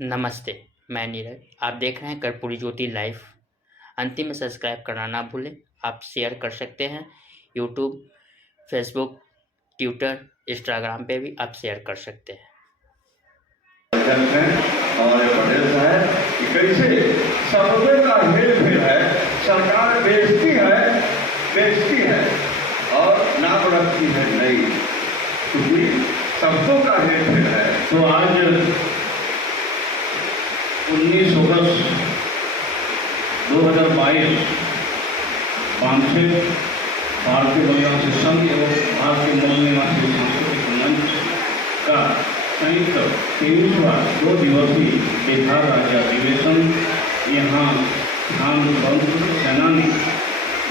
नमस्ते, मैं नीरज। आप देख रहे हैं कर्पूरी ज्योति लाइव। अंतिम में सब्सक्राइब करना ना भूलें। आप शेयर कर सकते हैं यूट्यूब, फेसबुक, ट्विटर, इंस्टाग्राम पे भी आप शेयर कर सकते हैं। हमारे पटेल साहब कि कैसे सबके का हेर फेर है, सरकार बेचती है और नाम रखती है नहीं, क्योंकि सबको का हेर फेर है। तो आज 19 अगस्त 2022 पांचवें भारतीय वनवासी संघ एवं भारतीय मूल निवासी सांस्कृतिक मंच का संयुक्त 23वां 2 दिवसीय बिहार राज्य अधिवेशन यहाँ धाम संस्कृत सेनानी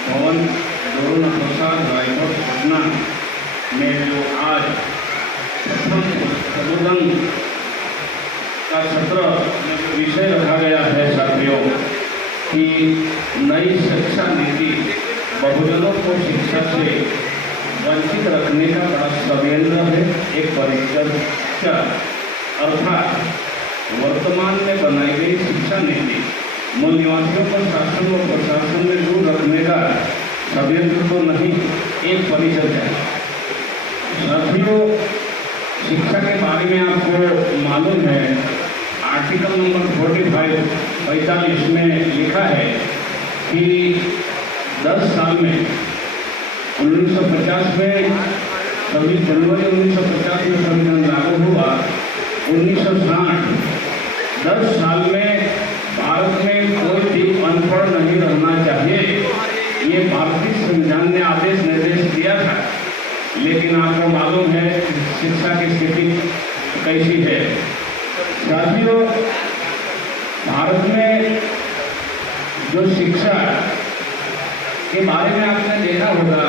भवन दोरना प्रसाद रायपुर पटना में जो आज प्रथम संबोधन का सत्र विषय रखा गया है साथियों कि नई शिक्षा नीति बहुजनों को शिक्षा से वंचित रखने का बड़ा षड्यंत्र है। एक परिचर्चा अर्थात वर्तमान में बनाई गई शिक्षा नीति मूल निवासियों को शासन और प्रशासन में दूर रखने का षड्यंत्र तो नहीं, एक परिचर्चा है। साथियों, शिक्षा के बारे में आपको मालूम है, आर्टिकल नंबर 45 में लिखा है कि 10 साल में 1950 में 26 जनवरी 1950 में संविधान लागू हुआ। 1960 10 साल में भारत में कोई भी अनपढ़ नहीं रहना चाहिए, ये भारतीय संविधान ने आदेश निर्देश दिया था। लेकिन आपको मालूम है शिक्षा की स्थिति कैसी है। साथियों, भारत में जो शिक्षा के बारे में आपने देखा होगा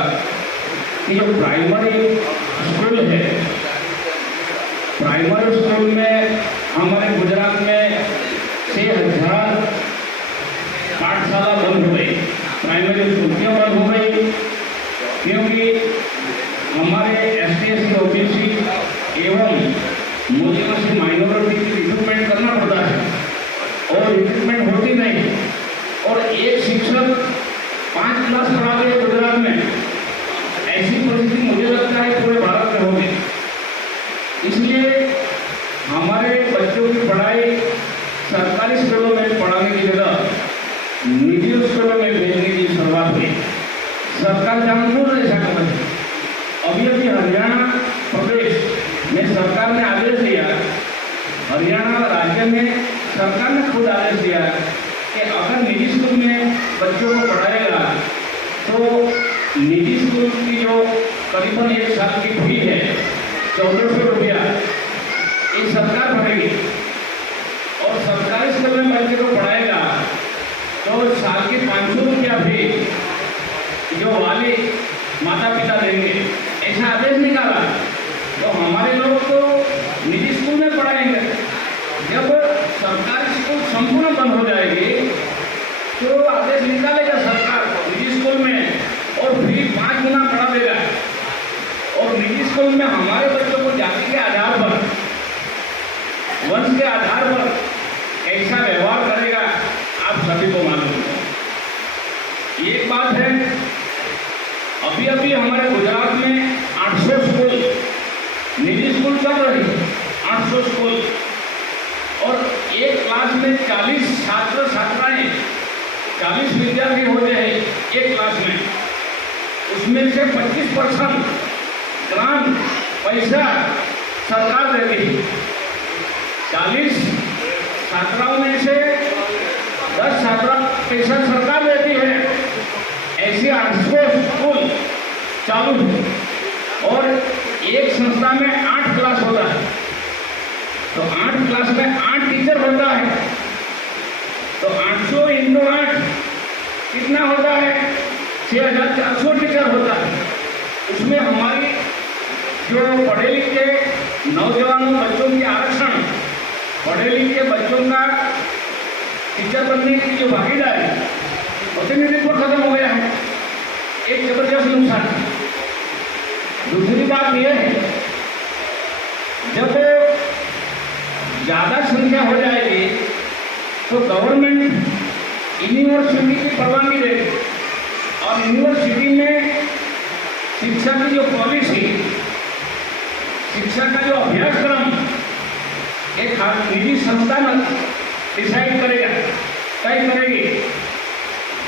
कि जो प्राइमरी स्कूल है, प्राइमरी स्कूल में हमारे गुजरात में 6000 पाठशाला बंद हो गई। प्राइमरी स्कूल क्यों बंद हो गई? क्योंकि हमारे ST/SC OBC एवं मूल्यवासी माइनॉरिटी की रिक्रूटमेंट करना पड़ता है और रिक्रूटमेंट होती नहीं, और एक शिक्षक 5 क्लास पढ़ा रहे गुजरात में। ऐसी परिस्थिति मुझे लगता है पूरे भारत में होगी। इसलिए हमारे बच्चों की पढ़ाई सरकारी स्कूलों में पढ़ाने की जगह निजी स्कूलों में भेजने की शुरुआत हुई। सरकार जानबूझ ऐसा कर रही है। अभी हरियाणा प्रदेश में सरकार ने आदेश दिया, हरियाणा राज्य में सरकार ने खुद आदेश दिया कि अगर निजी स्कूल में बच्चों को पढ़ाएगा तो निजी स्कूल की जो करीबन 1 साल की फी है 1400 रुपया, ये सरकार भरेगी। और सरकारी स्कूल में बच्चे को पढ़ाएगा तो साल की 500 रुपया फी जो वाली माता पिता देंगे, ऐसा आदेश निकाला। तो हमारे लोग तो निजी स्कूल में पढ़ाएंगे। जब सरकारी स्कूल संपूर्ण बंद हो जाएगी तो आदेश निकालेगा सरकार निजी स्कूल में और फी 5 गुना बढ़ा देगा। और निजी स्कूल में हमारे बच्चों को जाति के आधार पर, वंश के आधार पर कैसा व्यवहार करेगा आप सभी को मालूम है। एक बात है, अभी हमारे गुजरात में 800 स्कूल निजी स्कूल चल रही, 800 स्कूल, और एक क्लास में 40 छात्र छात्राएं, 40 विद्यार्थी होते हैं एक क्लास में। उसमें से 25% ग्रांट पैसा सरकार देती है। 40 छात्राओं में से 10 छात्रा पैसा सरकार देती है। ऐसे 800 स्कूल चालू है और एक संस्था में 8 क्लास होता है। तो 8 क्लास में 8 टीचर होता है, तो 800 × 8 कितना होता है? 6400 टीचर होता है। उसमें हमारी जो पढ़े लिखे नौजवानों बच्चों की आरक्षण, पढ़े लिखे बच्चों का टीचर बनने की जो भागीदारी, प्रतिनिधित्व खत्म हो गया है। एक जबरदस्त नुकसान। दूसरी बात यह है, जब ज़्यादा संख्या हो जाएगी तो गवर्नमेंट यूनिवर्सिटी की परवानगी देगी और यूनिवर्सिटी में शिक्षा की जो पॉलिसी, शिक्षा का जो अभ्यासक्रम एक निजी संस्था डिसाइड करेगा, तय करेगी।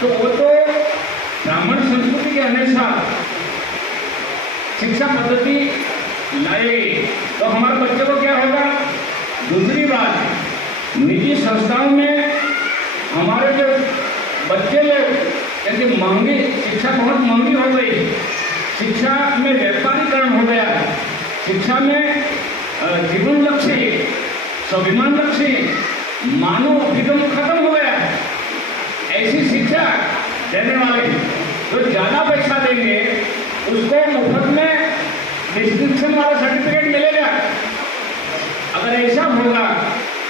तो वो तो ब्राह्मण संस्कृति के अनुसार शिक्षा पद्धति लाएगी, तो हमारे बच्चे को क्या होगा। दूसरी बात, निजी संस्थाओं में हमारे जो बच्चे लोग, क्योंकि महंगी शिक्षा बहुत महंगी हो गई, शिक्षा में व्यापारीकरण हो गया, शिक्षा में जीवन लक्ष्य, स्वाभिमान लक्ष्य, मानव अभिगम खत्म हो गया। ऐसी शिक्षा देने वाले जो ज़्यादा पैसा देंगे उसको मुफ्त में डिस्क्रिप्शन वाला सर्टिफिकेट मिलेगा। अगर ऐसा होगा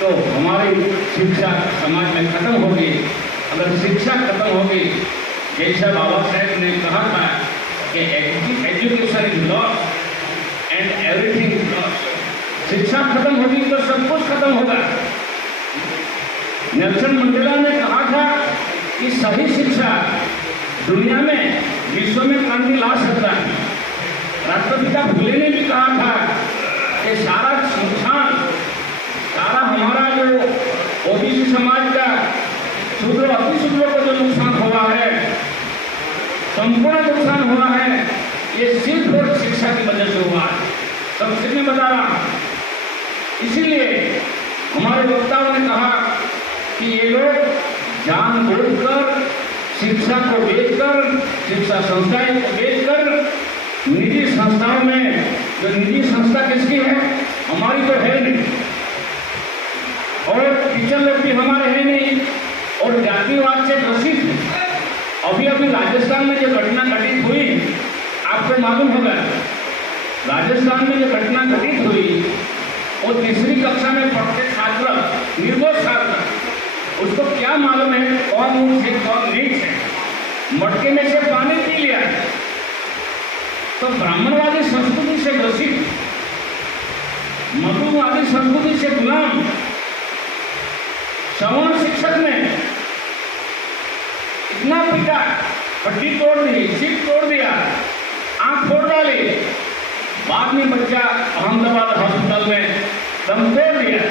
तो हमारी शिक्षा समाज में खत्म होगी। अगर शिक्षा खत्म होगी, जैसा बाबा साहेब ने कहा था कि education is loss and everything is loss, शिक्षा खत्म होगी तो सब कुछ खत्म होगा। नेल्सन मंडेला ने कहा था कि सही शिक्षा दुनिया में, विश्व में क्रांति ला सकता है। राष्ट्रपिता फुले ने भी कहा था कि सारा नुकसान, सारा हमारा जो ओबीसी समाज का शूद्र अतिशूद्रों को जो नुकसान हुआ है, संपूर्ण नुकसान हुआ है, ये सिर्फ और शिक्षा की वजह से हुआ है। सबसे मैं बता रहा हूँ। इसीलिए हमारे वक्ताओं ने कहा कि ये लोग जानबूझकर शिक्षा को बेचकर, शिक्षा संस्थाएं को बेचकर निजी संस्थाओं में, जो निजी संस्था किसकी है, हमारी तो है नहीं, और टीचर लोग भी हमारे हैं नहीं, और जातिवाद से ग्रसित है। अभी राजस्थान में जो घटना घटित हुई, आपको मालूम होगा, राजस्थान में जो घटना घटित हुई, वो तीसरी कक्षा में पढ़ते छात्र, निर्दोष छात्र, उसको क्या मालूम है कौन ऊंच है कौन नीच है, मटके में से पानी पी लिया। तो ब्राह्मणवादी संस्कृति से ग्रसित, मधुवादी संस्कृति से गुलाम सवर्ण शिक्षक ने इतना पीटा, हड्डी तोड़ दी, सिर तोड़ दिया, आंख फोड़ डाली, बाद में बच्चा अहमदाबाद हॉस्पिटल में दम तोड़ दिया।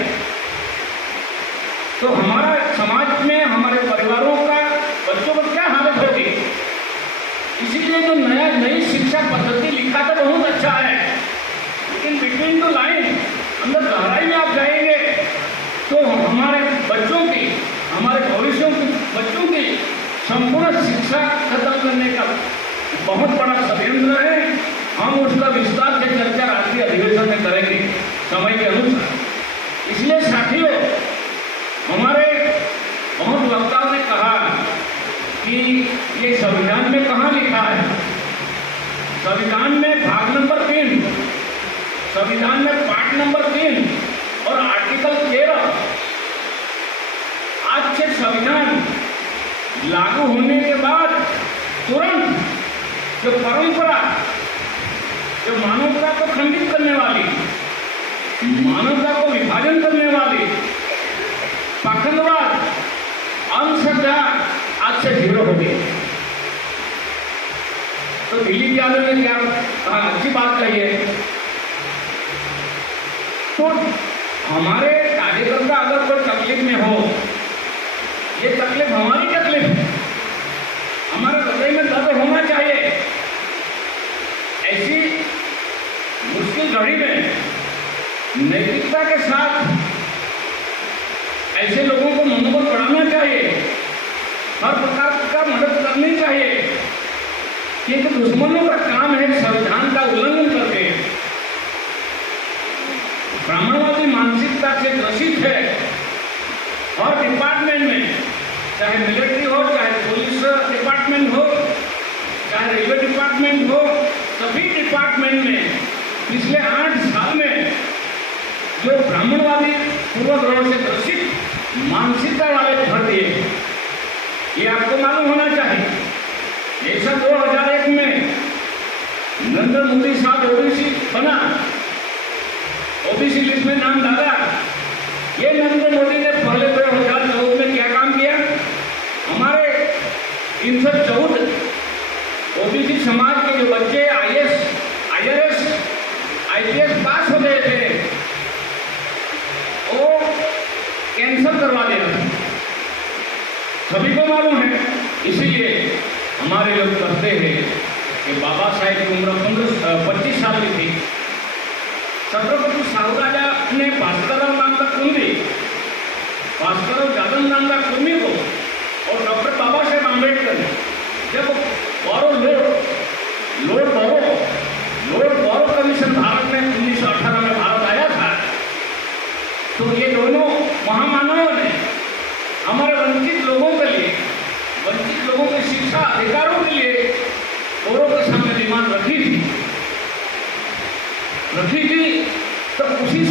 तो हमारा समाज में, हमारे परिवारों का, बच्चों को क्या हालत होगी। इसीलिए जो नई शिक्षा पद्धति लिखा था बहुत अच्छा है, लेकिन बिटवीन द लाइन, अंदर गहराई में आप जाएंगे तो हमारे बच्चों की, हमारे भविष्यों के बच्चों की संपूर्ण शिक्षा खत्म करने का बहुत बड़ा षड्यंत्र है। हम उसका विस्तार से चर्चा राष्ट्रीय अधिवेशन में करेंगे समय के अनुसार। इसलिए साथियों, हमारे बहुत वक्ताओं ने कहा कि ये संविधान में कहाँ लिखा है। संविधान में भाग नंबर 3, संविधान में पार्ट नंबर 3 और आर्टिकल 13, आज से संविधान लागू होने के बाद तुरंत जो परंपरा, जो मानवता को खंडित करने वाली, मानवता को विभाजन करने वाली पाखंडवाद, अंधश्रद्धा आज से 0 हो गई। तो दिलीप यादव ने क्या अच्छी बात कही है। तो हमारे कार्यकर्ता अगर कोई तकलीफ में हो, ये तकलीफ हमारी तकलीफ है, हमारे हृदय में दर्द होना चाहिए। ऐसी मुश्किल घड़ी में नैतिकता के साथ ऐसे लोगों को मनोबल बढ़ाना चाहिए, हर प्रकार का मदद करनी चाहिए, क्योंकि दुश्मनों का काम है संविधान का उल्लंघन करके, ब्राह्मणवादी मानसिकता से ग्रसित है। हर डिपार्टमेंट में, चाहे मिलिट्री हो, चाहे पुलिस डिपार्टमेंट हो, चाहे रेलवे डिपार्टमेंट हो, सभी डिपार्टमेंट में पिछले 8 साल में जो ब्राह्मणवादी पूर्वग्रहों से ग्रसित मानसिकता वाले भर दिए, ये आपको मालूम होना चाहिए। जैसा 2001 में नरेंद्र मोदी साहब ओबीसी बना, ओबीसी लिस्ट में नाम डाला, कैंसल करवा दिया था, सभी को मालूम है। इसीलिए हमारे लोग कहते हैं कि बाबा साहेब की उम्र 25 साल की थी। छत्रपति साहू राजा ने भास्करराव नाम का कुंडी, भास्करराव जादव नाम का कुंडी को और डॉक्टर बाबा साहेब आम्बेडकर ने जब लॉर्ड बोरो कमीशन भारत में 1918 में भारत आया था, तो ये दोनों महामानवों ने हमारे वंचित लोगों के लिए, वंचित लोगों के शिक्षा अधिकारों के लिए बोरो के सामने डिमांड रखी थी। तो उसी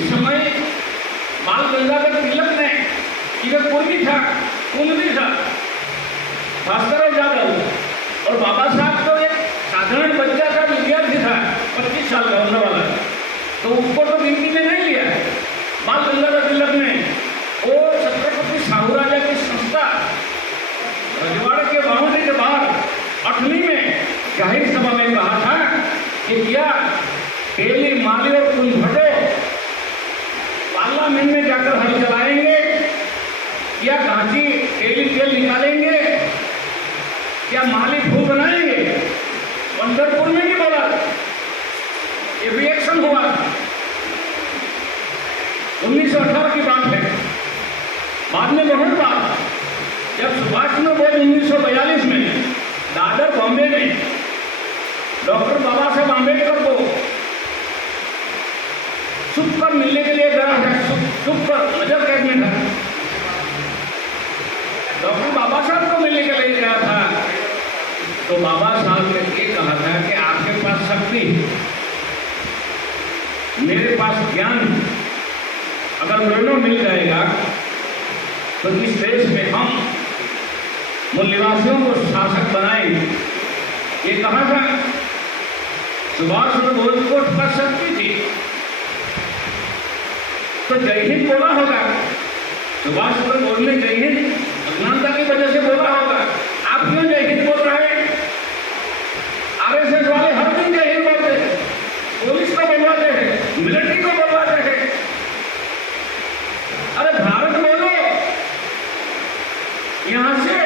समय बाल गंगाधर तिलक ने, इधर कुंडी था, भास्करराव जादव और बाबा साहब तो एक साधारण बच्चा था, विद्यार्थी था, 25 साल का होने वाला, तो उसको तो गिनती में नहीं लिया। बाल गंगाधर तिलक ने और छत्रपति साहू राजा की संस्था रजवाड़े के बाउंड्री के बाहर 8वीं में जाहिर सभा में कहा था कि क्या तेली, माली और कुंभटो पार्लियामेंट में जाकर हल चलाएंगे, क्या घाटी तेली तेल निकालेंगे, क्या माली फूल बनाएंगे। पंढरपुर में नहीं बोला, ये रिएक्शन हुआ। 1918 की बात है। बाद में बहुत बात, जब सुभाष चंद्र बोस 1942 में दादर बॉम्बे में डॉक्टर बाबा साहब आम्बेडकर को छुप कर मिलने के लिए गया था, छुप कर नजर कैद में था, डॉक्टर बाबा साहब को मिलने के लिए गया था, तो बाबा साहब ने ये कहा था कि आपके पास शक्ति, मेरे पास ज्ञान, अगर दोनों मिल जाएगा तो इस देश में हम मूलनिवासियों को शासक बनाएंगे। ये कहा था। सुभाष चंद्र बोस को पर शक्ति थी तो जय हिंद बोला होगा। सुभाष चंद्र बोस ने जय हिंद अज्ञानता की वजह से बोला होगा। आप क्यों जय हिंद बोल रहे हैं? आरएसएस वाले हर दिन जय हिंद बोलते हैं, पुलिस को बोलवाते हैं, मिलिट्री को बोलवाते हैं। अरे भारत बोलो, यहां से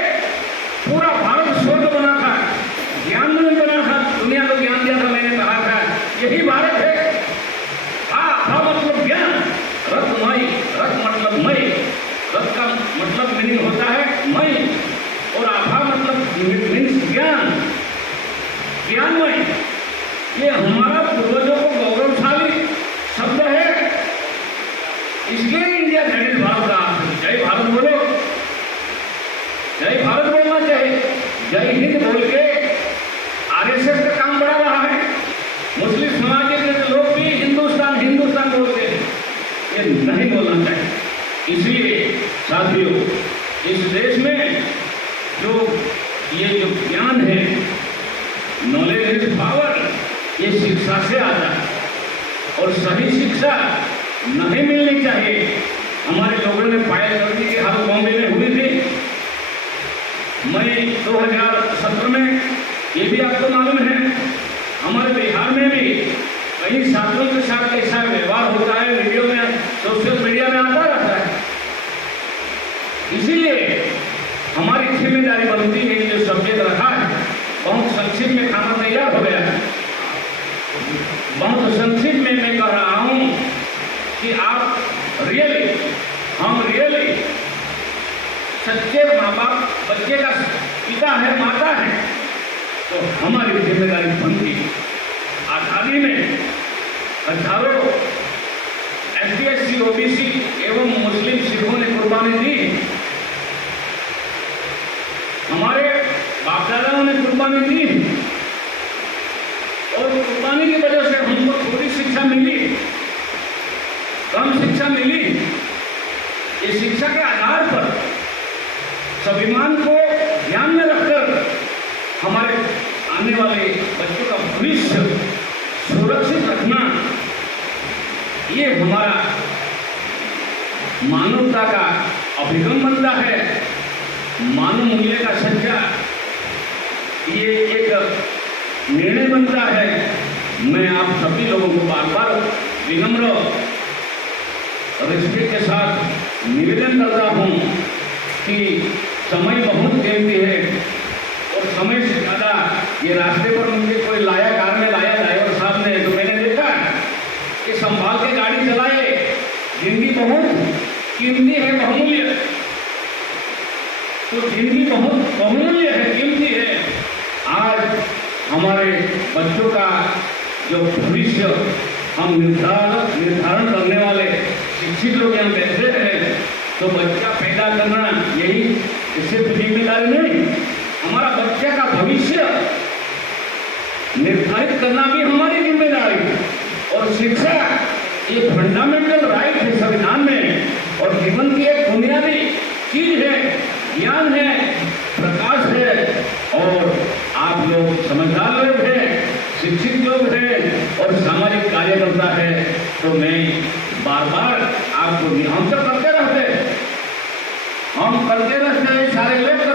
पूरा भारत स्वर्ग बना था, ज्ञान में बना था, दुनिया को ज्ञान दिया था। मैंने कहा था यही भारत है। हा मतलब ज्ञान, रत्नमय, रत्न मतलब मय, रत्न का मतलब मीनिंग होता है मय, और आभा मतलब मीन्स ज्ञान, ज्ञानमय। ये हमारा पूर्वजों को गौरवशाली शब्द है, इसलिए इंडिया जय भारत का जय भारत बोलो, जय भारत बोलना चाहिए। जय हिंद बोल के आरएसएस का काम बढ़ा रहा है। मुस्लिम समाज के लोग भी हिंदुस्तान हिंदुस्तान बोलते हैं, ये नहीं बोलना चाहिए। इसलिए साथियों, इस देश में ये जो ज्ञान है, नॉलेज इज पावर, ये शिक्षा से आता है और सही शिक्षा नहीं मिलनी चाहिए। हमारे लोगों ने पायल करने की हालत बॉम्बे में हुई थी मई 2017 में, ये भी आपको मालूम है। हमारे बिहार में भी कई छात्रों के साथ ऐसा व्यवहार होता है, वीडियो में, सोशल मीडिया में आता रहता है। इसीलिए हमारी जिम्मेदारी बनती है कि जो सब्जेक्ट रखा है, बहुत संक्षिप्त में खाना तैयार हो गया है, बहुत संक्षिप्त में मैं कह रहा हूं कि आप हम रियली सच्चे माँ बाप, बच्चे का पिता है, माता है, तो हमारी जिम्मेदारी बनती है। आजादी में हजारों एससी, ओबीसी एवं मुस्लिम सिखों ने कुर्बानी दी, हमारे बाप दादाओं ने कुर्बानी दी, और कुर्बानी की वजह से हमको थोड़ी शिक्षा मिली, कम शिक्षा मिली। इस शिक्षा के आधार पर स्वाभिमान को ध्यान में रखकर हमारे आने वाले बच्चों का भविष्य सुरक्षित रखना, ये हमारा मानवता का अभिगम बनता है, मानव मूल्य का सच्चा ये एक निर्णय बनता है। मैं आप सभी लोगों को बार बार विनम्र रिश्ते के साथ निवेदन करता हूँ कि समय बहुत कीमती है और समय से ज़्यादा ये रास्ते पर मुझे कोई लाया, कार में लाया ड्राइवर साहब ने, तो मैंने देखा कि संभाल के गाड़ी चलाए। जिंदगी बहुत कीमती है, बहुमूल्य, तो जिंदगी बहुत बहुमूल्य है, कीमती है। आज हमारे बच्चों का जो भविष्य हम निर्धारण करने वाले शिक्षित लोग यहाँ बैठे हैं, तो बच्चा पैदा करना यही सिर्फ जिम्मेदारी नहीं, हमारा बच्चे का भविष्य निर्धारित करना भी हमारी जिम्मेदारी। और शिक्षा एक फंडामेंटल राइट है संविधान में, और जीवन की एक बुनियादी चीज है, ज्ञान है, प्रकाश है। और आप लोग समझदार लोग हैं, शिक्षित लोग हैं और सामाजिक कार्यकर्ता है, तो मैं बार बार आपको हम तो करते रहते हैं सारे लोग